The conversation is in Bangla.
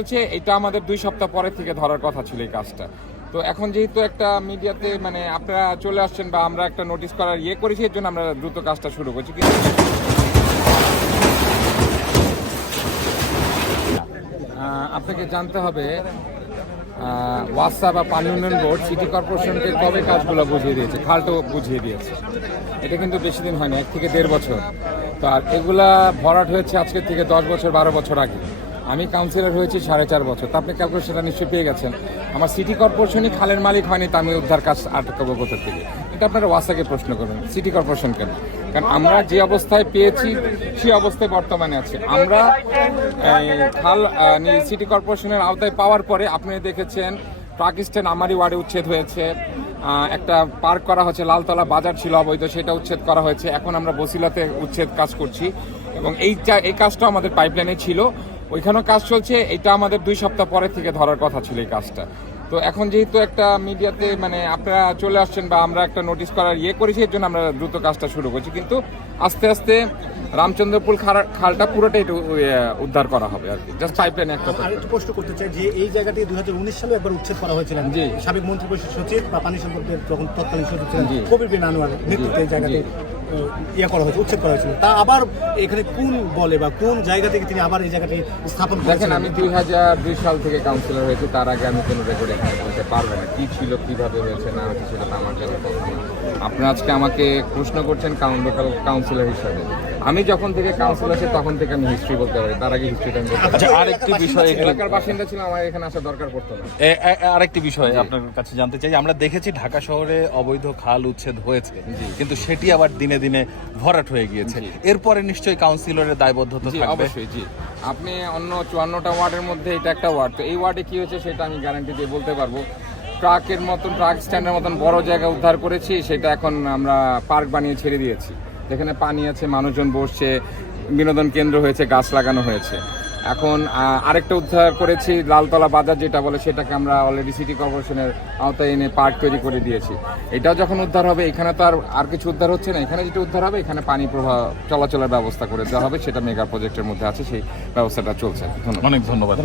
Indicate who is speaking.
Speaker 1: হচ্ছে এটা আমাদের দুই সপ্তাহ পরে থেকে ধরার কথা ছিল এই কাজটা। তো এখন যেহেতু একটা মিডিয়াতে মানে আপনারা চলে আসছেন বা আমরা একটা নোটিশ করার ইয়ে করেছি এর জন্য আমরা দ্রুত কাজটা শুরু করছি। কিন্তু আপনাকে জানতে হবে ওয়াসা বা পানি উন্নয়ন বোর্ড সিটি কর্পোরেশনকে কবে কাজগুলো বুঝিয়ে দিয়েছে? খালটো বুঝিয়ে দিয়েছে। এটা কিন্তু বেশি দিন হয়নি, এক থেকে দেড় বছর। তো আর এগুলা ভরাট হয়েছে আজকের থেকে দশ বছর, বারো বছর আগে। আমি কাউন্সিলর হয়েছি সাড়ে চার বছর। তা আপনি ক্যালকুলেশনটা নিশ্চয়ই পেয়ে গেছেন। আমার সিটি কর্পোরেশনই খালের মালিক হয়নি, তা আমি উদ্ধার কাজ আটকাবো কোথা থেকে? এটা আপনারা ওয়াসাকে প্রশ্ন করুন সিটি কর্পোরেশন কেন? কারণ আমরা যে অবস্থায় পেয়েছি, সেই অবস্থায় বর্তমানে আছে। আমরা খাল সিটি কর্পোরেশনের আওতায় পাওয়ার পরে আপনি দেখেছেন স্ট্যান্ড আমারই ওয়ার্ডে উচ্ছেদ হয়েছে। একটা পার্ক করা হচ্ছে লালতলা বাজার ছিল অবৈধ, সেটা উচ্ছেদ করা হয়েছে। এখন আমরা বসিলাতে উচ্ছেদ কাজ করছি। এবং এই এই কাজটা আমাদের পাইপলাইনে ছিল। ওইখানেও কাজ চলছে এটা আমাদের দুই সপ্তাহ পরে থেকে ধরার কথা ছিল এই কাজটা। তো এখন যেহেতু একটা মিডিয়াতে মানে আপনারা চলে আসছেন বা আমরা একটা নোটিশ করার ইয়ে করেছি এর জন্য আমরা দ্রুত কাজটা শুরু করছি। কিন্তু আস্তে আস্তে রামচন্দ্রপুর খাল- খালটা পুরোটাই একটু, উদ্ধার করা হবে আর কি। জাস্ট পাইপলাইন একটা
Speaker 2: আর একটু প্রশ্ন করতে চাই যে এই জায়গাটি দুই হাজার উনিশ সালে একবার উচ্ছেদ করা হয়েছিল।
Speaker 1: জি।
Speaker 2: সাবেক মন্ত্রী পরিষদ সচিব বা পানি সম্পদের যখন তৎকালীন সচিব ছিলেন কবির বিন আনোয়ার নেতৃত্বে এই জায়গাটি ইয়ে করা হয়েছে, উচ্ছেদ করা হয়েছিল। তা আবার এখানে কোন বলে বা কোন জায়গা থেকে তিনি আবার এই জায়গাটি স্থাপন
Speaker 1: দেখেন, আমি দুই হাজার দুই সাল থেকে কাউন্সিলর হয়েছি, তার আগে আমি কোনো রেকর্ডে বলতে পারব না কি ছিল, কীভাবে হয়েছে, না হয়েছে, সেটা তো আমার জায়গা আপনি আজকে আমাকে প্রশ্ন করছেন লোকাল কাউন্সিলর হিসাবে। আমি যখন থেকে কাউন্সিল আছি তখন থেকে আমি হিস্ট্রি বলতে পারি। তার আগে হিস্ট্রিটা আমি বলতে
Speaker 3: আচ্ছা আরেকটি বিষয়
Speaker 1: এলাকার বাসিন্দা ছিল আমার এখানে আসা দরকার পড়তো না।
Speaker 3: আরেকটি বিষয় আপনার কাছে জানতে চাই। আমরা দেখেছি ঢাকা শহরে অবৈধ খাল উচ্ছেদ হয়েছে কিন্তু সেটি আবার দিনে দিনে ভরাট হয়ে গিয়েছে। এরপরে নিশ্চয়ই কাউন্সিলরের দায়বদ্ধতা থাকবে।
Speaker 1: অবশ্যই জি। আপনি অন্য চুয়ান্নটা ওয়ার্ডের মধ্যে এটা একটা ওয়ার্ড। তো এই ওয়ার্ডে কি হয়েছে সেটা আমি গ্যারান্টি দিয়ে বলতে পারব। ট্রাকের মতন ট্রাক স্ট্যান্ডের মতন বড় জায়গা উদ্ধার করেছি সেটা এখন আমরা পার্ক বানিয়ে ছেড়ে দিয়েছি। যেখানে পানি আছে মানুষজন বসছে বিনোদন কেন্দ্র হয়েছে গাছ লাগানো হয়েছে। এখন আরেকটা উদ্ধার করেছি লালতলা বাজার যেটা বলে সেটাকে আমরা অলরেডি সিটি কর্পোরেশনের আওতায় এনে পার্ক তৈরি করে দিয়েছি। এটাও যখন উদ্ধার হবে এখানে তো আর আর কিছু উদ্ধার হচ্ছে না। এখানে যেটা উদ্ধার হবে এখানে পানি প্রবাহ চলাচলের ব্যবস্থা করে দেওয়া হবে সেটা মেগা প্রজেক্টের মধ্যে আছে সেই ব্যবস্থাটা চলছে। ধন্যবাদ।
Speaker 3: অনেক ধন্যবাদ।